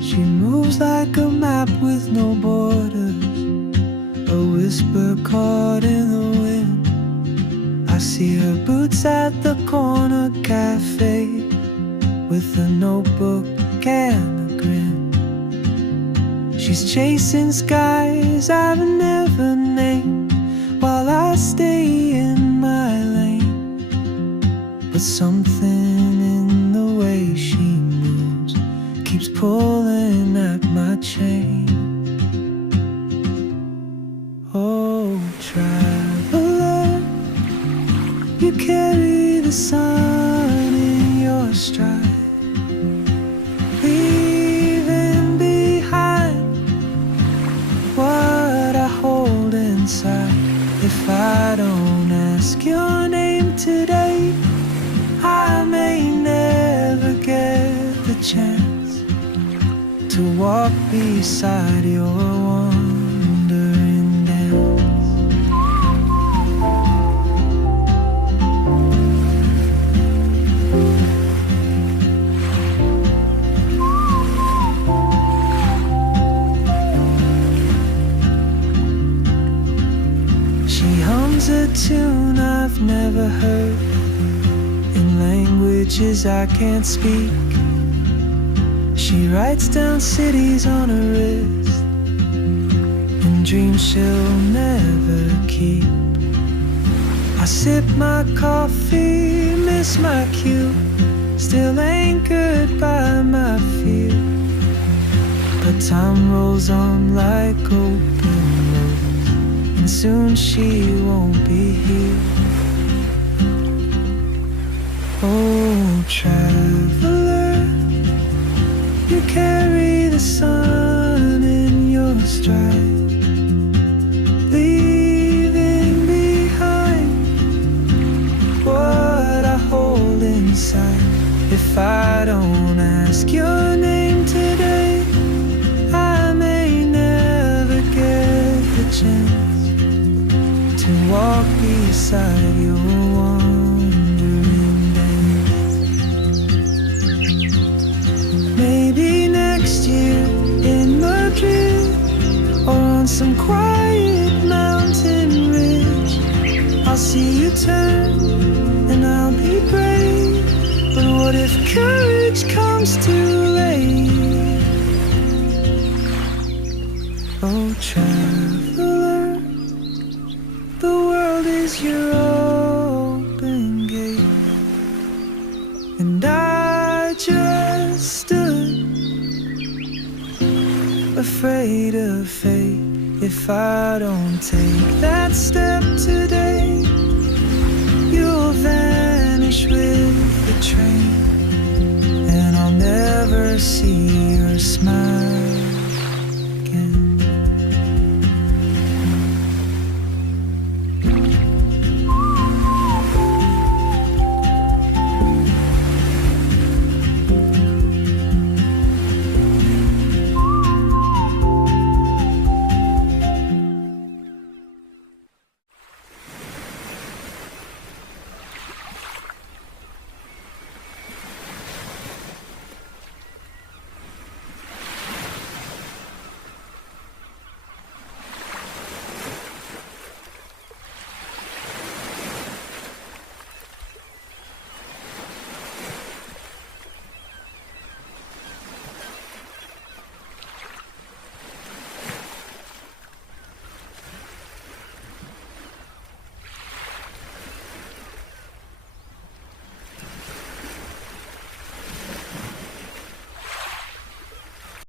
She moves like a map with no borders, a whisper caught in the wind. I see her boots at the corner cafe, with a notebook and a grin. She's chasing skies I've never named, while I stay in my lane. But something in the way she moves keeps pulling at my chain. Oh, traveler, you carry the sun in your stride, leaving behind what I hold inside. If I don't ask your name today, I may never get the chance to walk beside your wandering dance. She hums a tune I've never heard, in languages I can't speak. She writes down cities on her wrist, and dreams she'll never keep. I sip my coffee, miss my cue, still anchored by my fear. But time rolls on like open roads, and soon she won't be here. Oh, traveler, you carry the sun in your stride, leaving behind what I hold inside. If I don't ask your name today, I may never get the chance to walk beside your wandering dance. Maybe next year in Madrid, or on some quiet mountain ridge, I'll see you turn and I'll be brave. But what if courage comes too late? Oh, traveler, the world is your open gate, and I just stood afraid of fate. If I don't take that step today, you'll vanish with the train.